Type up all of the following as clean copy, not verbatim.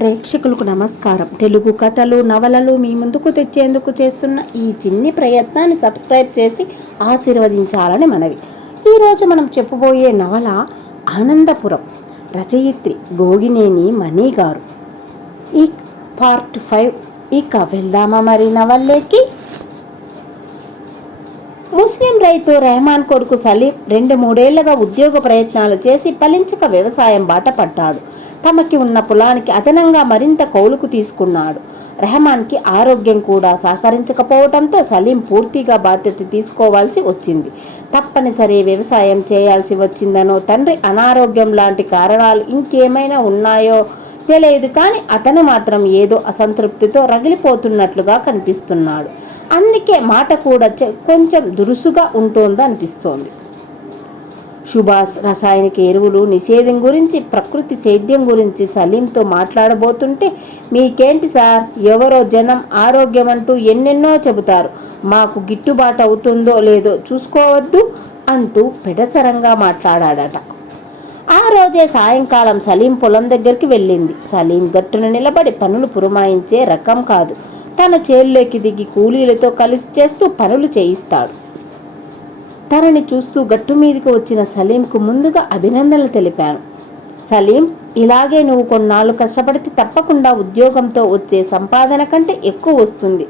ప్రేక్షకులకు నమస్కారం. తెలుగు కథలు, నవలలు మీ ముందుకు తెచ్చేందుకు చేస్తున్న ఈ చిన్ని ప్రయత్నాన్ని సబ్స్క్రైబ్ చేసి ఆశీర్వదించాలని మనవి. ఈరోజు మనం చెప్పబోయే నవల ఆనందపురం. రచయిత్రి గోగినేని మణి గారు. ఈ పార్ట్ 5. ఇక వెళ్దామా మరి నవల్లేకి. ముస్లిం రైతు రెహమాన్ కొడుకు సలీం 2-3 ఏళ్లుగా ఉద్యోగ ప్రయత్నాలు చేసి ఫలించక వ్యవసాయం బాట పట్టాడు. తమకి ఉన్న పొలానికి అదనంగా మరింత కౌలుకు తీసుకున్నాడు. రెహమాన్కి ఆరోగ్యం కూడా సహకరించకపోవడంతో సలీం పూర్తిగా బాధ్యత తీసుకోవాల్సి వచ్చింది. తప్పనిసరి వ్యవసాయం చేయాల్సి వచ్చిందనో, తండ్రి అనారోగ్యం లాంటి కారణాలు ఇంకేమైనా ఉన్నాయో తెలియదు, కానీ అతను మాత్రం ఏదో అసంతృప్తితో రగిలిపోతున్నట్లుగా కనిపిస్తున్నాడు. అందుకే మాట కూడా కొంచెం దురుసుగా ఉంటోంది అనిపిస్తోంది. సుభాష్ రసాయనిక ఎరువులు నిషేధం గురించి, ప్రకృతి సేద్యం గురించి సలీంతో మాట్లాడబోతుంటే, మీకేంటి సార్, ఎవరో జనం ఆరోగ్యం అంటూ ఎన్నెన్నో చెబుతారు, మాకు గిట్టుబాటు అవుతుందో లేదో చూసుకోవద్దు అంటూ పెడసరంగా మాట్లాడాడట. ఆ రోజే సాయంకాలం సలీం పొలం దగ్గరికి వెళ్ళింది. సలీం గట్టున నిలబడి పనులు పురమాయించే రకం కాదు. తను చేల్లోకి దిగి కూలీలతో కలిసి చేస్తూ పనులు చేయిస్తాడు. తనని చూస్తూ గట్టు మీదకి వచ్చిన సలీంకు ముందుగా అభినందనలు తెలిపాను. సలీం, ఇలాగే నువ్వు కొన్నాళ్ళు కష్టపడితే తప్పకుండా ఉద్యోగంతో వచ్చే సంపాదన కంటే ఎక్కువ వస్తుంది.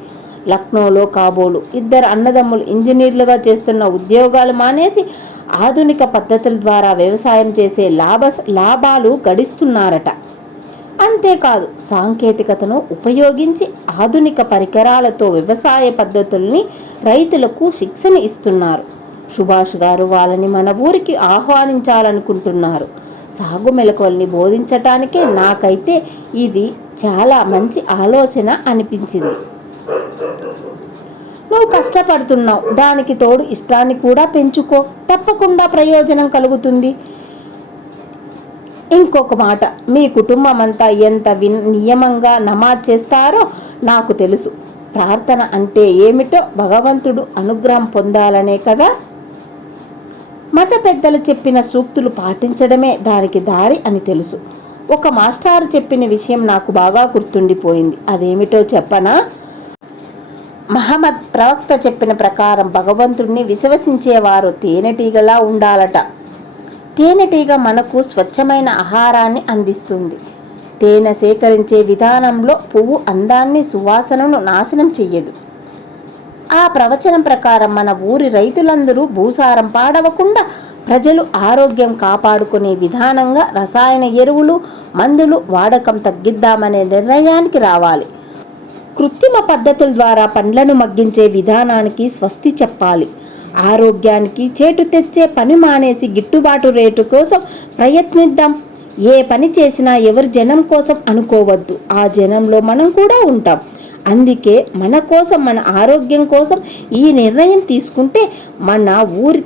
లక్నోలో కాబోలు 2 అన్నదమ్ములు ఇంజనీర్లుగా చేస్తున్న ఉద్యోగాలు మానేసి ఆధునిక పద్ధతుల ద్వారా వ్యవసాయం చేసే లాభాలు గడిస్తున్నారట. అంతేకాదు, సాంకేతికతను ఉపయోగించి ఆధునిక పరికరాలతో వ్యవసాయ పద్ధతుల్ని రైతులకు శిక్షణ ఇస్తున్నారు. సుభాష్ గారు వాళ్ళని మన ఊరికి ఆహ్వానించాలనుకుంటున్నారు. సాగు మెలకువల్ని బోధించటానికే నాకైతే ఇది చాలా మంచి ఆలోచన అనిపించింది. నువ్వు కష్టపడుతున్నావు, దానికి తోడు ఇష్టాన్ని కూడా పెంచుకో, తప్పకుండా ప్రయోజనం కలుగుతుంది. ఇంకొక మాట, మీ కుటుంబం అంతా ఎంత నియమంగా నమాజ్ చేస్తారో నాకు తెలుసు. ప్రార్థన అంటే ఏమిటో భగవంతుడు అనుగ్రహం పొందాలనే కదా. మత పెద్దలు చెప్పిన సూక్తులు పాటించడమే దానికి దారి అని తెలుసు. ఒక మాస్టారు చెప్పిన విషయం నాకు బాగా గుర్తుండిపోయింది. అదేమిటో చెప్పనా? మహమ్మద్ ప్రవక్త చెప్పిన ప్రకారం భగవంతుడిని విశ్వసించేవారు తేనెటీగలా ఉండాలట. తేనెటీగ మనకు స్వచ్ఛమైన ఆహారాన్ని అందిస్తుంది. తేనె సేకరించే విధానంలో పువ్వు అందాన్ని, సువాసనను నాశనం చెయ్యదు. ఆ ప్రవచనం ప్రకారం మన ఊరి రైతులందరూ భూసారం పాడవకుండా ప్రజలు ఆరోగ్యం కాపాడుకునే విధానంగా రసాయన ఎరువులు, మందులు వాడకం తగ్గిద్దామనే నిర్ణయానికి రావాలి. కృత్రిమ పద్ధతుల ద్వారా పండ్లను మగ్గించే విధానానికి స్వస్తి చెప్పాలి. ఆరోగ్యానికి చేటు తెచ్చే పని మానేసి గిట్టుబాటు రేటు కోసం ప్రయత్నిద్దాం. ఏ పని చేసినా ఎవరి జనం కోసం అనుకోవద్దు, ఆ జనంలో మనం కూడా ఉంటాం. అందుకే మన కోసం, మన ఆరోగ్యం కోసం ఈ నిర్ణయం తీసుకుంటే మన ఊరి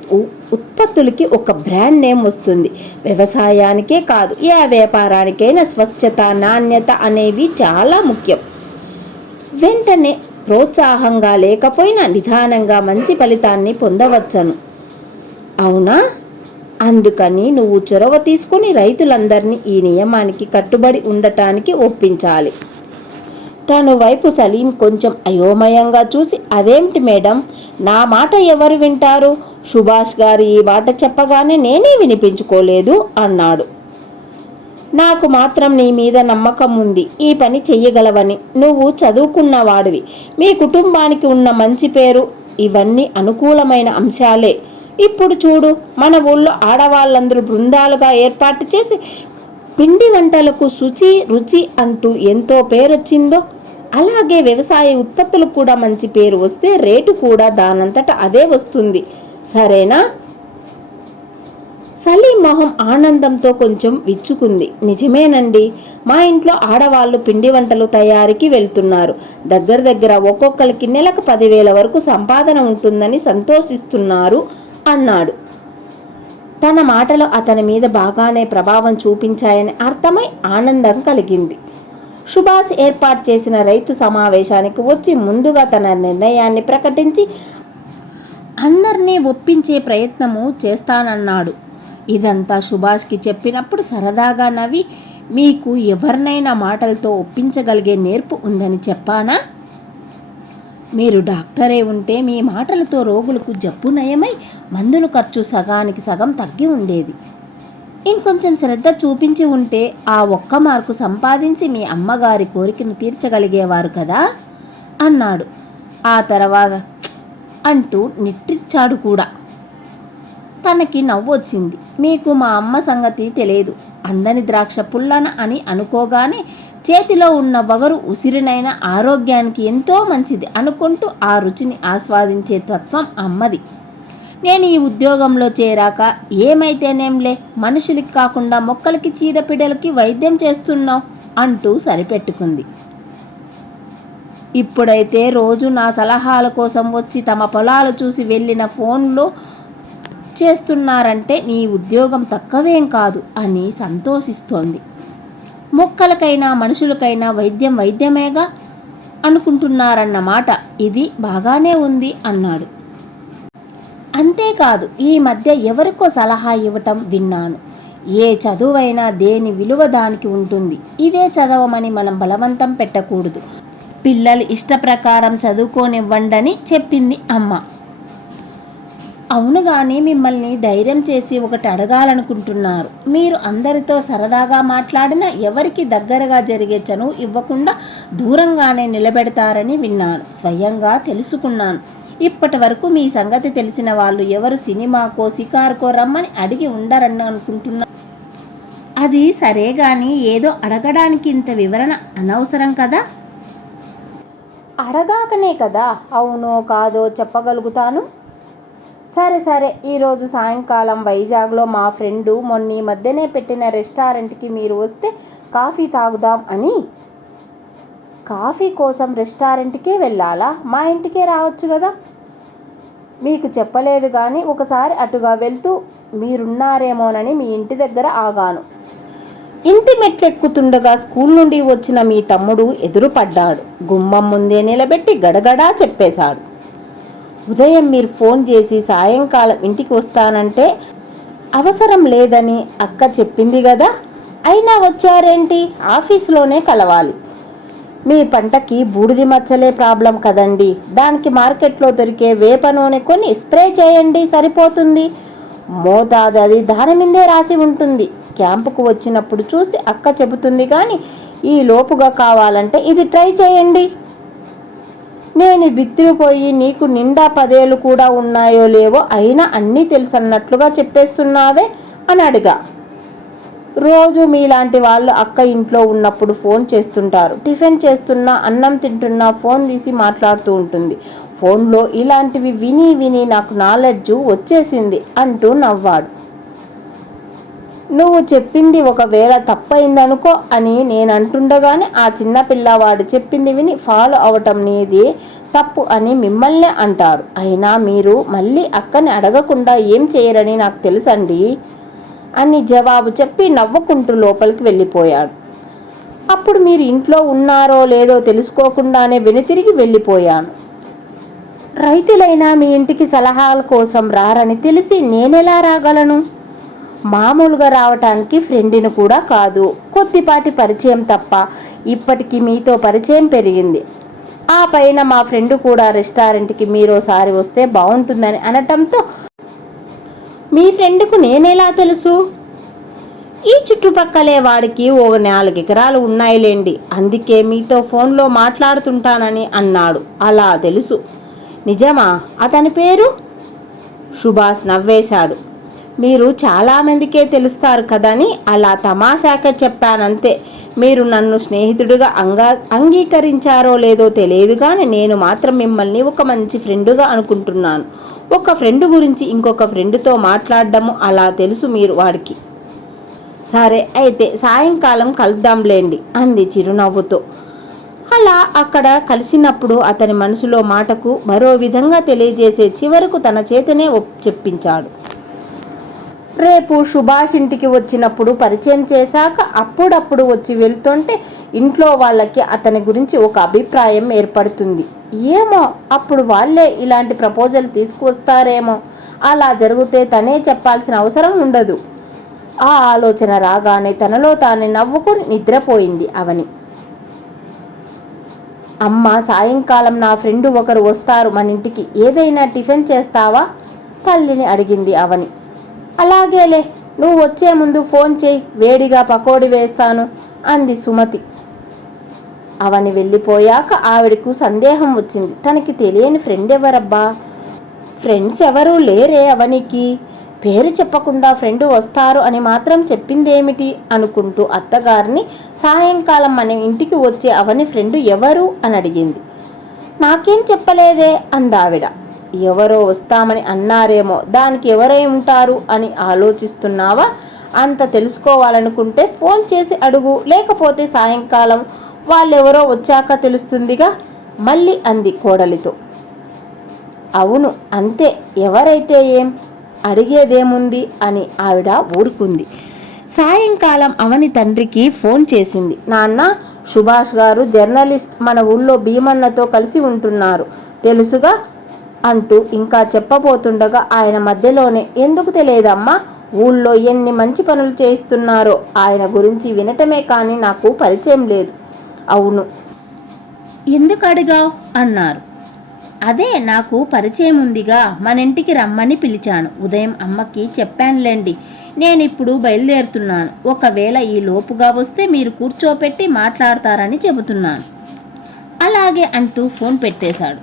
ఉత్పత్తులకి ఒక బ్రాండ్ నేమ్ వస్తుంది. వ్యవసాయానికే కాదు, ఏ వ్యాపారానికైనా స్వచ్ఛత, నాణ్యత అనేవి చాలా ముఖ్యం. వెంటనే ప్రోత్సాహంగా లేకపోయినా నిదానంగా మంచి ఫలితాన్ని పొందవచ్చను. అవునా? అందుకని నువ్వు చొరవ తీసుకుని రైతులందరినీ ఈ నియమానికి కట్టుబడి ఉండటానికి ఒప్పించాలి. తను వైపు సలీం కొంచెం అయోమయంగా చూసి, అదేమిటి మేడం, నా మాట ఎవరు వింటారు? సుభాష్ గారు ఈ మాట చెప్పగానే నేనే వినిపించుకోలేదు అన్నాడు. నాకు మాత్రం నీ మీద నమ్మకం ఉంది, ఈ పని చెయ్యగలవని. నువ్వు చదువుకున్నవాడివి, మీ కుటుంబానికి ఉన్న మంచి పేరు, ఇవన్నీ అనుకూలమైన అంశాలే. ఇప్పుడు చూడు, మన ఊళ్ళో ఆడవాళ్ళందరూ బృందాలుగా ఏర్పాటు చేసి పిండి వంటలకు శుచి, రుచి అంటూ ఎంతో పేరొచ్చిందో, అలాగే వ్యవసాయ ఉత్పత్తులకు కూడా మంచి పేరు వస్తే రేటు కూడా దానంతట అదే వస్తుంది. సరేనా? సలీం మొహం ఆనందంతో కొంచెం విచ్చుకుంది. నిజమేనండి, మా ఇంట్లో ఆడవాళ్ళు పిండి వంటలు తయారీకి వెళ్తున్నారు. దగ్గర ఒక్కొక్కరికి నెలకు 10,000 వరకు సంపాదన ఉంటుందని సంతోషిస్తున్నారు అన్నాడు. తన మాటలు అతని మీద బాగానే ప్రభావం చూపించాయని అర్థమై ఆనందం కలిగింది. సుభాష్ ఏర్పాటు చేసిన రైతు సమావేశానికి వచ్చి ముందుగా తన నిర్ణయాన్ని ప్రకటించి అందరినీ ఒప్పించే ప్రయత్నము చేస్తానన్నాడు. ఇదంతా సుభాష్కి చెప్పినప్పుడు సరదాగా నవ్వి, మీకు ఎవరినైనా మాటలతో ఒప్పించగలిగే నేర్పు ఉందని చెప్పానా? మీరు డాక్టరే ఉంటే మీ మాటలతో రోగులకు జబ్బు నయమై మందుల ఖర్చు సగానికి సగం తగ్గి ఉండేది. ఇంకొంచెం శ్రద్ధ చూపించి ఉంటే ఆ ఒక్క మార్కు సంపాదించి మీ అమ్మగారి కోరికను తీర్చగలిగేవారు కదా అన్నాడు. ఆ తర్వాత అంటూ నిట్టిచ్చాడు కూడా. తనకి నవ్వొచ్చింది. మీకు మా అమ్మ సంగతి తెలియదు. అందని ద్రాక్ష పుల్లన అని అనుకోగానే చేతిలో ఉన్న వగరు ఉసిరినైన ఆరోగ్యానికి ఎంతో మంచిది అనుకుంటూ ఆ రుచిని ఆస్వాదించే తత్వం అమ్మది. నేను ఈ ఉద్యోగంలో చేరాక ఏమైతేనేంలే, మనుషులకి కాకుండా మొక్కలకి చీడపీడలకి వైద్యం చేస్తున్నావు అంటూ సరిపెట్టుకుంది. ఇప్పుడైతే రోజు నా సలహాల కోసం వచ్చి తమ పొలాలు చూసి వెళ్ళిన ఫోన్లో చేస్తున్నారంటే నీ ఉద్యోగం తక్కువేం కాదు అని సంతోషిస్తోంది. మొక్కలకైనా మనుషులకైనా వైద్యం వైద్యమేగా అనుకుంటున్నారన్నమాట. ఇది బాగానే ఉంది అన్నాడు. అంతేకాదు, ఈ మధ్య ఎవరికో సలహా ఇవ్వటం విన్నాను. ఏ చదువైనా దేని విలువ దానికి ఉంటుంది. ఇదే చదవమని మనం బలవంతం పెట్టకూడదు. పిల్లలు ఇష్టప్రకారం చదువుకోనివ్వండని చెప్పింది అమ్మ. అవును, కానీ మిమ్మల్ని ధైర్యం చేసి ఒకటి అడగాలనుకుంటున్నారు. మీరు అందరితో సరదాగా మాట్లాడినా ఎవరికి దగ్గరగా జరిగే చనువు ఇవ్వకుండా దూరంగానే నిలబెడతారని విన్నాను. స్వయంగా తెలుసుకున్నాను. ఇప్పటి వరకు మీ సంగతి తెలిసిన వాళ్ళు ఎవరు సినిమాకో షికారుకో రమ్మని అడిగి ఉండరని అనుకుంటున్నా. అది సరే గాని ఏదో అడగడానికి ఇంత వివరణ అనవసరం కదా. అడగాకనే కదా అవునో కాదో చెప్పగలుగుతాను. సరే, ఈరోజు సాయంకాలం వైజాగ్లో మా ఫ్రెండు మొన్న మధ్యనే పెట్టిన రెస్టారెంట్కి మీరు వస్తే కాఫీ తాగుదాం అని. కాఫీ కోసం రెస్టారెంట్కే వెళ్ళాలా? మా ఇంటికే రావచ్చు కదా. మీకు చెప్పలేదు కానీ ఒకసారి అటుగా వెళ్తూ మీరున్నారేమోనని మీ ఇంటి దగ్గర ఆగాను. ఇంటి మెట్లెక్కుతుండగా స్కూల్ నుండి వచ్చిన మీ తమ్ముడు ఎదురుపడ్డాడు. గుమ్మం ముందే నిలబెట్టి గడగడా చెప్పేశాడు. ఉదయం మీరు ఫోన్ చేసి సాయంకాలం ఇంటికి వస్తానంటే అవసరం లేదని అక్క చెప్పింది కదా. అయినా వచ్చారేంటి? ఆఫీసులోనే కలవాలి. మీ పంటకి బూడిది మచ్చలే ప్రాబ్లం కదండి. దానికి మార్కెట్లో దొరికే వేప నూనె కొని స్ప్రే చేయండి, సరిపోతుంది. మోతాదు అది దాని మీదే రాసి ఉంటుంది. క్యాంపుకు వచ్చినప్పుడు చూసి అక్క చెబుతుంది కానీ ఈ లోపుగా కావాలంటే ఇది ట్రై చేయండి. నేను బిత్తిరిపోయి నీకు నిండా 10 ఏళ్ళు కూడా ఉన్నాయో లేవో అయినా అన్నీ తెలుసన్నట్లుగా చెప్పేస్తున్నావే అని అడిగా. రోజు మీలాంటి వాళ్ళు అక్క ఇంట్లో ఉన్నప్పుడు ఫోన్ చేస్తుంటారు. టిఫిన్ చేస్తున్నా, అన్నం తింటున్నా ఫోన్ తీసి మాట్లాడుతూ ఉంటుంది. ఫోన్లో ఇలాంటివి విని విని నాకు నాలెడ్జ్ వచ్చేసింది అంటూ నవ్వాడు. నువ్వు చెప్పింది ఒకవేళ తప్పైందనుకో అని నేను అంటుండగానే ఆ చిన్న పిల్లవాడు చెప్పింది విని ఫాలో అవటం నీది తప్పు అని మిమ్మల్నే అంటారు. అయినా మీరు మళ్ళీ అక్కని అడగకుండా ఏం చేయరని నాకు తెలుసండి అని జవాబు చెప్పి నవ్వుకుంటూ లోపలికి వెళ్ళిపోయాడు. అప్పుడు మీరు ఇంట్లో ఉన్నారో లేదో తెలుసుకోకుండానే వెనుతిరిగి వెళ్ళిపోయాను. రైతులైనా మీ ఇంటికి సలహాల కోసం రారని తెలిసి నేనెలా రాగలను? మామూలుగా రావటానికి ఫ్రెండ్ని కూడా కాదు, కొద్దిపాటి పరిచయం తప్ప. ఇప్పటికి మీతో పరిచయం పెరిగింది. ఆ పైన మా ఫ్రెండ్ కూడా రెస్టారెంట్కి మీరోసారి వస్తే బాగుంటుందని అనటంతో మీ ఫ్రెండ్కు నేనెలా తెలుసు? ఈ చుట్టుపక్కలే వాడికి ఓ 4 ఎకరాలు ఉన్నాయిలేండి. అందుకే మీతో ఫోన్లో మాట్లాడుతుంటానని అన్నాడు. అలా తెలుసు. నిజమా? అతని పేరు? సుభాష్ నవ్వేశాడు. మీరు చాలామందికే తెలుస్తారు కదని అలా తమాషాగా చెప్పానంతే. మీరు నన్ను స్నేహితుడిగా అంగీకరించారో లేదో తెలియదు కానీ నేను మాత్రం మిమ్మల్ని ఒక మంచి ఫ్రెండుగా అనుకుంటున్నాను. ఒక ఫ్రెండ్ గురించి ఇంకొక ఫ్రెండ్తో మాట్లాడడము అలా తెలుసు మీరు వాడికి. సరే అయితే సాయంకాలం కలుద్దాంలేండి అంది చిరునవ్వుతో. అలా అక్కడ కలిసినప్పుడు అతని మనసులో మాటకు మరో విధంగా తెలియజేసే చివరకు తన చేతనే చెప్పించాడు. రేపు సుభాష్ ఇంటికి వచ్చినప్పుడు పరిచయం చేశాక అప్పుడప్పుడు వచ్చి వెళ్తుంటే ఇంట్లో వాళ్ళకి అతని గురించి ఒక అభిప్రాయం ఏర్పడుతుంది. ఏమో అప్పుడు వాళ్ళే ఇలాంటి ప్రపోజల్ తీసుకువస్తారేమో. అలా జరిగితే తనే చెప్పాల్సిన అవసరం ఉండదు. ఆ ఆలోచన రాగానే తనలో తానే నవ్వుకుని నిద్రపోయింది అవని. అమ్మ, సాయంకాలం నా ఫ్రెండు ఒకరు వస్తారు మన ఇంటికి, ఏదైనా టిఫిన్ చేస్తావా? తల్లిని అడిగింది అవని. అలాగేలే, నువ్వు వచ్చే ముందు ఫోన్ చేయి, వేడిగా పకోడీ వేస్తాను అంది సుమతి. అవని వెళ్ళిపోయాక ఆవిడకు సందేహం వచ్చింది. తనకి తెలియని ఫ్రెండ్ ఎవరబ్బా? ఫ్రెండ్స్ ఎవరూ లేరే అవనికి. పేరు చెప్పకుండా ఫ్రెండు వస్తారు అని మాత్రం చెప్పిందేమిటి అనుకుంటూ అత్తగారిని సాయంకాలం మన ఇంటికి వచ్చే అవని ఫ్రెండు ఎవరు అని అడిగింది. నాకేం చెప్పలేదే అందావిడ. ఎవరో వస్తామని అన్నారేమో, దానికి ఎవరై ఉంటారు అని ఆలోచిస్తున్నావా? అంత తెలుసుకోవాలనుకుంటే ఫోన్ చేసి అడుగు, లేకపోతే సాయంకాలం వాళ్ళెవరో వచ్చాక తెలుస్తుందిగా మళ్ళీ అంది కోడలితో. అవును అంతే, ఎవరైతే ఏం, అడిగేదేముంది అని ఆవిడ ఊరుకుంది. సాయంకాలం అవని తండ్రికి ఫోన్ చేసింది. నాన్న, సుభాష్ గారు జర్నలిస్ట్, మన ఊళ్ళో భీమన్నతో కలిసి ఉంటున్నారు తెలుసుగా అంటూ ఇంకా చెప్పబోతుండగా ఆయన మధ్యలోనే, ఎందుకు తెలియదమ్మా, ఊళ్ళో ఎన్ని మంచి పనులు చేయిస్తున్నారో ఆయన గురించి వినటమే కానీ నాకు పరిచయం లేదు. అవును, ఎందుకు అడిగావు అన్నారు. అదే, నాకు పరిచయం ఉందిగా, మన ఇంటికి రమ్మని పిలిచాను. ఉదయం అమ్మకి చెప్పానులేండి. నేనిప్పుడు బయలుదేరుతున్నాను. ఒకవేళ ఈ లోపుగా వస్తే మీరు కూర్చోపెట్టి మాట్లాడతారని చెబుతున్నాను. అలాగే అంటూ ఫోన్ పెట్టేశాడు.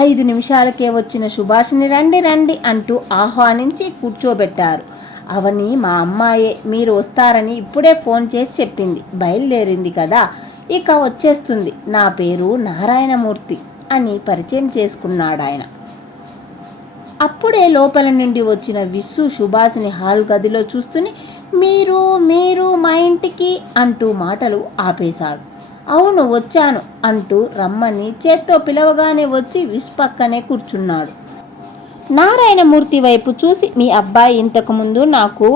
5 నిమిషాలకే వచ్చిన సుభాష్ని రండి రండి అంటూ ఆహ్వానించి కూర్చోబెట్టారు. అవని మా అమ్మాయే, మీరు వస్తారని ఇప్పుడే ఫోన్ చేసి చెప్పింది. బయలుదేరింది కదా, ఇక వచ్చేస్తుంది. నా పేరు నారాయణమూర్తి అని పరిచయం చేసుకున్నాడాయన. అప్పుడే లోపల నుండి వచ్చిన విస్సు సుభాష్ని హాల్ గదిలో చూస్తూనే మీరు మీరు మా ఇంటికి అంటూ మాటలు ఆపేశాడు. అవును వచ్చాను అంటూ రమ్మని చేత్తో పిలవగానే వచ్చి విస్ పక్కనే కూర్చున్నాడు. నారాయణమూర్తి వైపు చూసి, మీ అబ్బాయి ఇంతకుముందు నాకు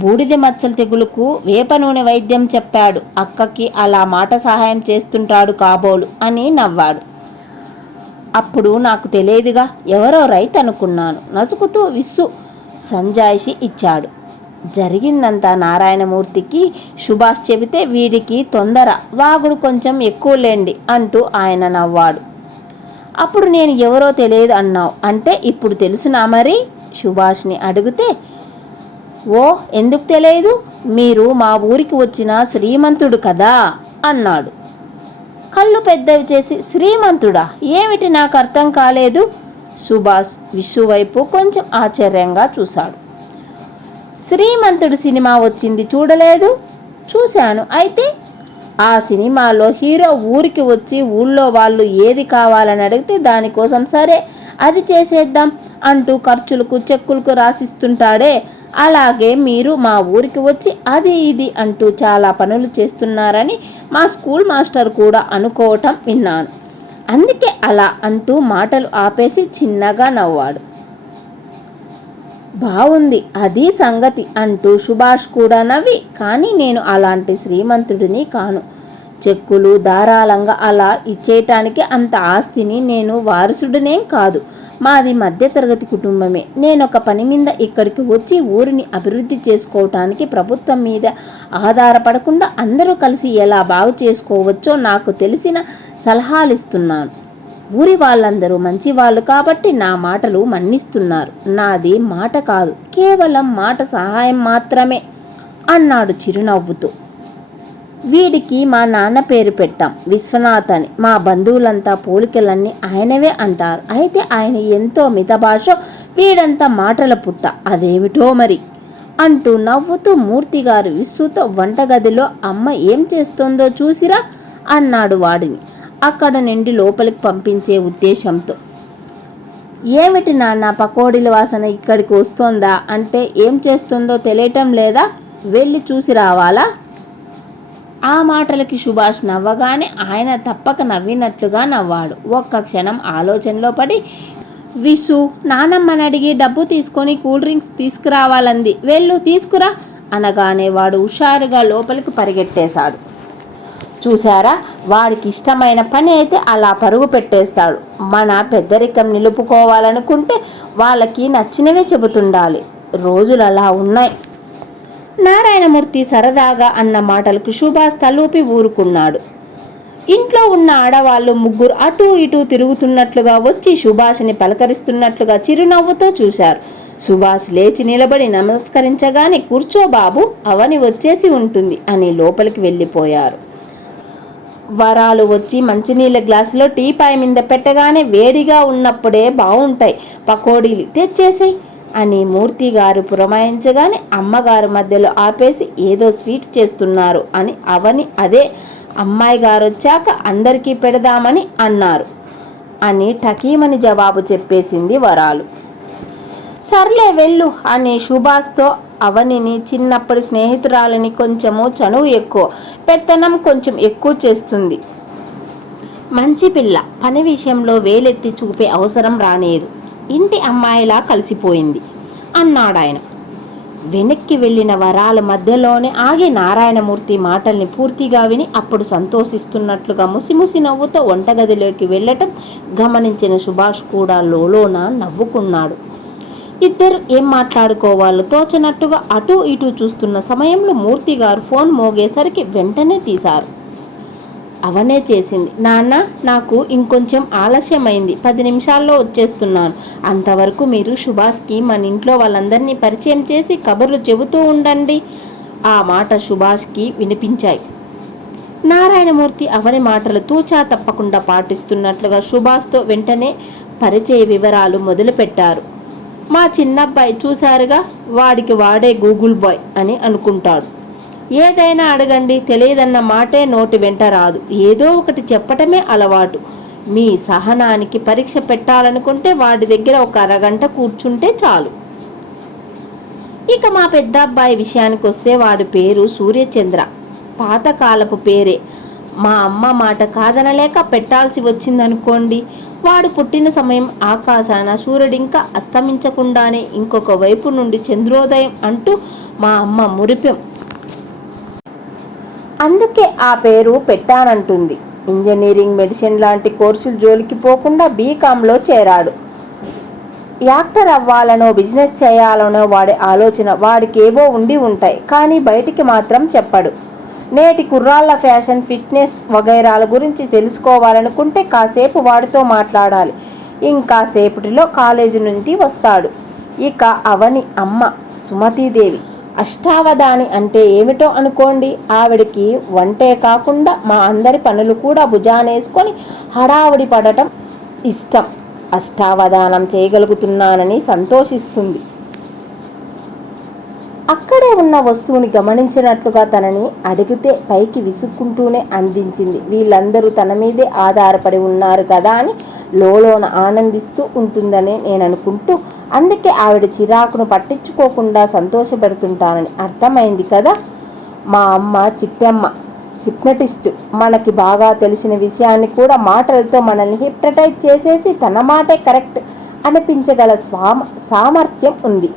బూడిద మచ్చల తెగులుకు వేప నూనె వైద్యం చెప్పాడు. అక్కకి అలా మాట సహాయం చేస్తుంటాడు కాబోలు అని నవ్వాడు. అప్పుడు నాకు తెలియదుగా, ఎవరో రైతు అనుకున్నాను నసుకుతూ విస్సు సంజాయిషి ఇచ్చాడు. జరిగిందంతా నారాయణమూర్తికి సుభాష్ చెబితే వీడికి తొందర, వాగుడు కొంచెం ఎక్కువలేండి అంటూ ఆయన నవ్వాడు. అప్పుడు నేను ఎవరో తెలియదు అన్నావు అంటే ఇప్పుడు తెలుసునా మరి? సుభాష్ని అడిగితే, ఓ ఎందుకు తెలియదు, మీరు మా ఊరికి వచ్చిన శ్రీమంతుడు కదా అన్నాడు. కళ్ళు పెద్దవి చేసి, శ్రీమంతుడా ఏమిటి, నాకు అర్థం కాలేదు. సుభాష్ విస్సు వైపు కొంచెం ఆశ్చర్యంగా చూశాడు. శ్రీమంతుడు సినిమా వచ్చింది చూడలేదు? చూశాను. అయితే ఆ సినిమాలో హీరో ఊరికి వచ్చి ఊళ్ళో వాళ్ళు ఏది కావాలని అడిగితే దానికోసం సరే అది చేసేద్దాం అంటూ ఖర్చులకు చెక్కులకు రాసిస్తుంటాడే, అలాగే మీరు మా ఊరికి వచ్చి అది ఇది అంటూ చాలా పనులు చేస్తున్నారని మా స్కూల్ మాస్టర్ కూడా అనుకోవటం విన్నాను. అందుకే అలా అంటూ మాటలు ఆపేసి చిన్నగా నవ్వాడు. బావుంది, అది సంగతి అంటూ సుభాష్ కూడా నవ్వి, కానీ నేను అలాంటి శ్రీమంతుడిని కాను. చెక్కులు ధారాళంగా అలా ఇచ్చేయటానికి అంత ఆస్తిని నేను వారసుడినేం కాదు. మాది మధ్యతరగతి కుటుంబమే. నేనొక పని మీద ఇక్కడికి వచ్చి ఊరిని అభివృద్ధి చేసుకోవటానికి ప్రభుత్వం మీద ఆధారపడకుండా అందరూ కలిసి ఎలా బాగు చేసుకోవచ్చో నాకు తెలిసిన సలహాలు ఇస్తున్నాను. ఊరి వాళ్ళందరూ మంచివాళ్ళు కాబట్టి నా మాటలు మన్నిస్తున్నారు. నాది మాట కాదు, కేవలం మాట సహాయం మాత్రమే అన్నాడు చిరునవ్వుతో. వీడికి మా నాన్న పేరు పెట్టాం, విశ్వనాథ్ అని. మా బంధువులంతా పోలికలన్నీ ఆయనవే అంటారు. అయితే ఆయన ఎంతో మితభాష, వీడంతా మాటల పుట్ట, అదేమిటో మరి అంటూ నవ్వుతూ మూర్తిగారు విస్సుతో వంటగదిలో అమ్మ ఏం చేస్తోందో చూసిరా అన్నాడు వాడిని అక్కడ నుండి లోపలికి పంపించే ఉద్దేశంతో. ఏమిటి నాన్న, పకోడీల వాసన ఇక్కడికి వస్తోందా అంటే ఏం చేస్తుందో తెలియటం లేదా, వెళ్ళి చూసి రావాలా? ఆ మాటలకి సుభాష్ నవ్వగానే ఆయన తప్పక నవ్వినట్లుగా నవ్వాడు. ఒక్క క్షణం ఆలోచనలో పడి, విసు నానమ్మని అడిగి డబ్బు తీసుకొని కూల్ డ్రింక్స్ తీసుకురావాలంది, వెళ్ళు తీసుకురా అనగానే వాడు హుషారుగా లోపలికి పరిగెట్టేశాడు. చూసారా, వాడికి ఇష్టమైన పని అయితే అలా పరుగు పెట్టేస్తాడు. మన పెద్దరికం నిలుపుకోవాలనుకుంటే వాళ్ళకి నచ్చినవే చెబుతుండాలి. రోజులు అలా ఉన్నాయి. నారాయణమూర్తి సరదాగా అన్న మాటలకు సుభాష్ తలూపి ఊరుకున్నాడు. ఇంట్లో ఉన్న ఆడవాళ్ళు ముగ్గురు అటూ ఇటూ తిరుగుతున్నట్లుగా వచ్చి సుభాష్ని పలకరిస్తున్నట్లుగా చిరునవ్వుతో చూశారు. సుభాష్ లేచి నిలబడి నమస్కరించగానే కూర్చో బాబు, అవని వచ్చేసి ఉంటుంది అని లోపలికి వెళ్ళిపోయారు. వరాలు వచ్చి మంచినీళ్ళ గ్లాసులో టీపాయ్ మీద పెట్టగానే వేడిగా ఉన్నప్పుడే బాగుంటాయి, పకోడీలు తెచ్చేసాయి అని మూర్తి గారు పురమాయించగానే అమ్మగారు మధ్యలో ఆపేసి ఏదో స్వీట్ చేస్తున్నారు అని అవని అదే అమ్మాయి గారు వచ్చాక అందరికీ పెడదామని అన్నారు అని టకీమని జవాబు చెప్పేసింది వరాలు. సర్లే వెళ్ళు అని సుభాష్తో అవనిని చిన్నప్పటి స్నేహితురాలని కొంచెము చనువు ఎక్కువ, పెత్తనం కొంచెం ఎక్కువ చేస్తుంది. మంచి పిల్ల, పని విషయంలో వేలెత్తి చూపే అవసరం రానేదు, ఇంటి అమ్మాయిలా కలిసిపోయింది అన్నాడాయన. వెనక్కి వెళ్ళిన వరాల మధ్యలోనే ఆగి నారాయణమూర్తి మాటల్ని పూర్తిగా విని అప్పుడు సంతోషిస్తున్నట్లుగా ముసిముసి నవ్వుతో వంటగదిలోకి వెళ్ళటం గమనించిన సుభాష్ కూడా లోలోన నవ్వుకున్నాడు. ఇద్దరు ఏం మాట్లాడుకోవాలో తోచనట్టుగా అటూ ఇటూ చూస్తున్న సమయంలో మూర్తి గారు ఫోన్ మోగేసరికి వెంటనే తీశారు. అవనే చేసింది. నాన్న, నాకు ఇంకొంచెం ఆలస్యమైంది, 10 నిమిషాల్లో వచ్చేస్తున్నాను. అంతవరకు మీరు సుభాష్కి మన ఇంట్లో వాళ్ళందరినీ పరిచయం చేసి కబుర్లు చెబుతూ ఉండండి. ఆ మాట సుభాష్కి వినిపించాయి. నారాయణమూర్తి అవని మాటలు తూచా తప్పకుండా పాటిస్తున్నట్లుగా సుభాష్తో వెంటనే పరిచయ వివరాలు మొదలుపెట్టారు. మా చిన్నబ్బాయి చూశారుగా, వాడికి వాడే గూగుల్ బాయ్ అని అనుకుంటాడు. ఏదైనా అడగండి, తెలియదన్న మాటే నోటి వెంట రాదు, ఏదో ఒకటి చెప్పటమే అలవాటు. మీ సహనానికి పరీక్ష పెట్టాలనుకుంటే వాడి దగ్గర ఒక అరగంట కూర్చుంటే చాలు. ఇక మా పెద్ద అబ్బాయి విషయానికి వస్తే వాడి పేరు సూర్యచంద్ర, పాతకాలపు పేరే. మా అమ్మ మాట కాదనలేక పెట్టాల్సి వచ్చిందనుకోండి. వాడు పుట్టిన సమయం ఆకాశాన సూర్యుడింకా అస్తమించకుండానే ఇంకొక వైపు నుండి చంద్రోదయం అంటూ మా అమ్మ మురిపెం. అందుకే ఆ పేరు పెట్టానంటుంది. ఇంజనీరింగ్, మెడిసిన్ లాంటి కోర్సులు జోలికి పోకుండా బీకాంలో చేరాడు. యాక్టర్ అవ్వాలనో బిజినెస్ చేయాలనో వాడి ఆలోచన. వాడికి ఏవో ఉండి ఉంటాయి, కానీ బయటికి మాత్రం చెప్పడు. నేటి కుర్రాళ్ళ ఫ్యాషన్, ఫిట్నెస్ వగైరాల గురించి తెలుసుకోవాలనుకుంటే కాసేపు వాడితో మాట్లాడాలి. ఇంకాసేపటిలో కాలేజీ నుండి వస్తాడు. ఇక అవని అమ్మ సుమతీదేవి అష్టావధాని అంటే ఏమిటో అనుకోండి. ఆవిడికి వంటే కాకుండా మా అందరి పనులు కూడా భుజానేసుకొని హడావుడి పడటం ఇష్టం. అష్టావధానం చేయగలుగుతున్నానని సంతోషిస్తుంది. అక్కడే ఉన్న వస్తువుని గమనించినట్లుగా తనని అడిగితే పైకి విసుక్కుంటూనే అందించింది. వీళ్ళందరూ తన మీదే ఆధారపడి ఉన్నారు కదా అని లోలోన ఆనందిస్తూ ఉంటుందని నేను అనుకుంటూ, అందుకే ఆవిడ చిరాకును పట్టించుకోకుండా సంతోషపెడుతుంటానని అర్థమైంది కదా. మా అమ్మ చిట్టమ్మ హిప్నటిస్టు. మనకి బాగా తెలిసిన విషయాన్ని కూడా మాటలతో మనల్ని హిప్నటైజ్ చేసేసి తన మాటే కరెక్ట్ అనిపించగల సామర్థ్యం ఉంది.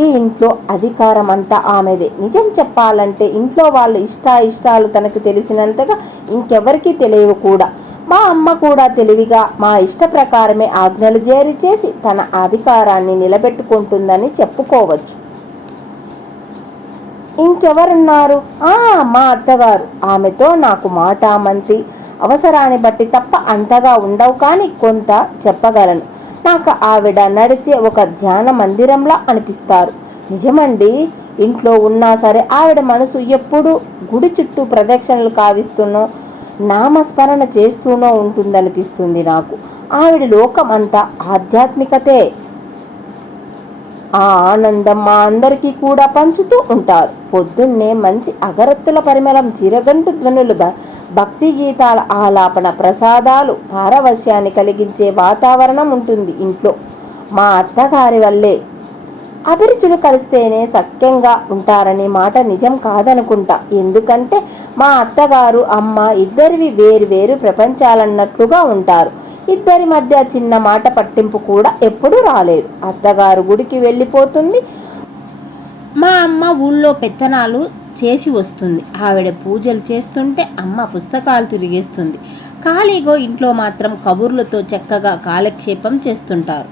ఈ ఇంట్లో అధికారం అంతా ఆమెదే. నిజం చెప్పాలంటే ఇంట్లో వాళ్ళ ఇష్టాలు తనకు తెలిసినంతగా ఇంకెవరికీ తెలియవు కూడా. మా అమ్మ కూడా తెలివిగా మా ఇష్ట ప్రకారమే ఆజ్ఞలు జారీ చేసి తన అధికారాన్ని నిలబెట్టుకుంటుందని చెప్పుకోవచ్చు. ఇంకెవరున్నారు? మా అత్తగారు. ఆమెతో నాకు మాటామంతి, అవసరాన్ని బట్టి తప్ప అంతగా ఉండవు, కానీ కొంత చెప్పగలను. నాకు ఆవిడ నడిచే ఒక ధ్యాన మందిరంలా అనిపిస్తారు. నిజమండి, ఇంట్లో ఉన్నా సరే ఆవిడ మనసు ఎప్పుడూ గుడి చుట్టూ ప్రదక్షిణలు కావిస్తూనో నామస్మరణ చేస్తూనో ఉంటుందనిపిస్తుంది నాకు. ఆవిడ లోకం అంతా ఆధ్యాత్మికతే. ఆ ఆనందం మా అందరికీ కూడా పంచుతూ ఉంటారు. పొద్దున్నే మంచి అగరత్తుల పరిమళం, చిరగంటు ధ్వనులు, భక్తి గీతాల ఆలాపన, ప్రసాదాలు, పారవశ్యాన్ని కలిగించే వాతావరణం ఉంటుంది ఇంట్లో. మా అత్తగారి వల్లే. అభిరుచులు కలిస్తేనే సఖ్యంగా ఉంటారనే మాట నిజం కాదనుకుంటా. ఎందుకంటే మా అత్తగారు అమ్మ ఇద్దరివి వేరు ప్రపంచాలన్నట్లుగా ఉంటారు. ఇద్దరి మధ్య చిన్న మాట పట్టింపు కూడా ఎప్పుడూ రాలేదు. అత్తగారు గుడికి వెళ్ళిపోతుంది, మా అమ్మ ఊళ్ళో పెత్తనాలు చేసి వస్తుంది. ఆవిడ పూజలు చేస్తుంటే అమ్మ పుస్తకాలు తిరిగేస్తుంది. ఖాళీగా ఇంట్లో మాత్రం కబుర్లతో చక్కగా కాలక్షేపం చేస్తుంటారు.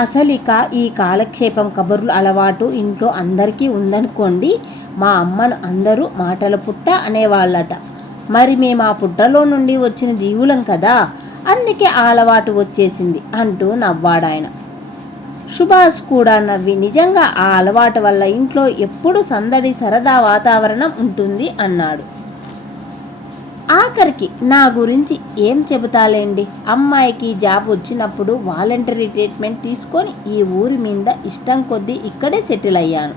అసలిక ఈ కాలక్షేపం కబుర్లు అలవాటు ఇంట్లో అందరికీ ఉందనుకోండి. మా అమ్మను అందరూ మాటల పుట్ట అనేవాళ్ళట. మరి మేము ఆ పుట్టలో నుండి వచ్చిన జీవులం కదా, అందుకే ఆ అలవాటు వచ్చేసింది అంటూ నవ్వాడాయన. సుభాష్ కూడా నవ్వి, నిజంగా ఆ అలవాటు వల్ల ఇంట్లో ఎప్పుడు సందడి సరదా వాతావరణం ఉంటుంది అన్నాడు. ఆఖరికి నా గురించి ఏం చెబుతాలేండి. అమ్మాయికి జాబ్ వచ్చినప్పుడు వాలంటరీ ట్రీట్మెంట్ తీసుకొని ఈ ఊరి మీద ఇష్టం కొద్దీ ఇక్కడే సెటిల్ అయ్యాను.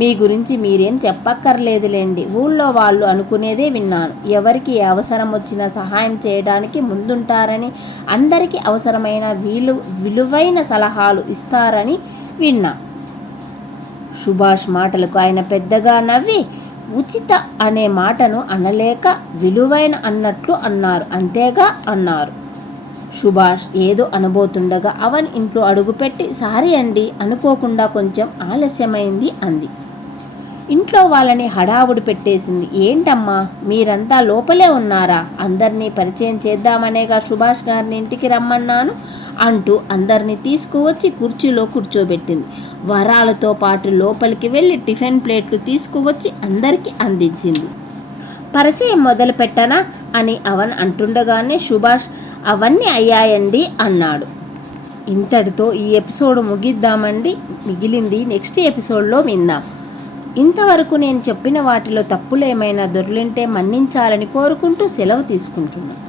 మీ గురించి మీరేం చెప్పక్కర్లేదులేండి. ఊళ్ళో వాళ్ళు అనుకునేదే విన్నాను. ఎవరికి ఏ అవసరం వచ్చినా సహాయం చేయడానికి ముందుంటారని, అందరికీ అవసరమైన విలువైన సలహాలు ఇస్తారని విన్నా. సుభాష్ మాటలకు ఆయన పెద్దగా నవ్వి, ఉచిత అనే మాటను అనలేక విలువైన అన్నట్లు అన్నారు, అంతేగా అన్నారు. సుభాష్ ఏదో అనబోతుండగా అవన్ ఇంట్లో అడుగుపెట్టి, సారీ అండి, అనుకోకుండా కొంచెం ఆలస్యమైంది అంది. ఇంట్లో వాళ్ళని హడావుడి పెట్టేసింది. ఏంటమ్మా మీరంతా లోపలే ఉన్నారా? అందరినీ పరిచయం చేద్దామనేగా సుభాష్ గారిని ఇంటికి రమ్మన్నాను అంటూ అందరినీ తీసుకువచ్చి కుర్చీలో కూర్చోబెట్టింది. వరాలతో పాటు లోపలికి వెళ్ళి టిఫిన్ ప్లేట్లు తీసుకువచ్చి అందరికీ అందించింది. పరిచయం మొదలు పెట్టనా అని అవన్ అంటుండగానే సుభాష్ అవన్నీ అయ్యాయండి అన్నాడు. ఇంతటితో ఈ ఎపిసోడ్ ముగిద్దామండి. మిగిలింది నెక్స్ట్ ఎపిసోడ్లో విందాం. ఇంతవరకు నేను చెప్పిన వాటిలో తప్పులు ఏమైనా దొర్లింటే మన్నించాలని కోరుకుంటూ సెలవు తీసుకుంటున్నాను.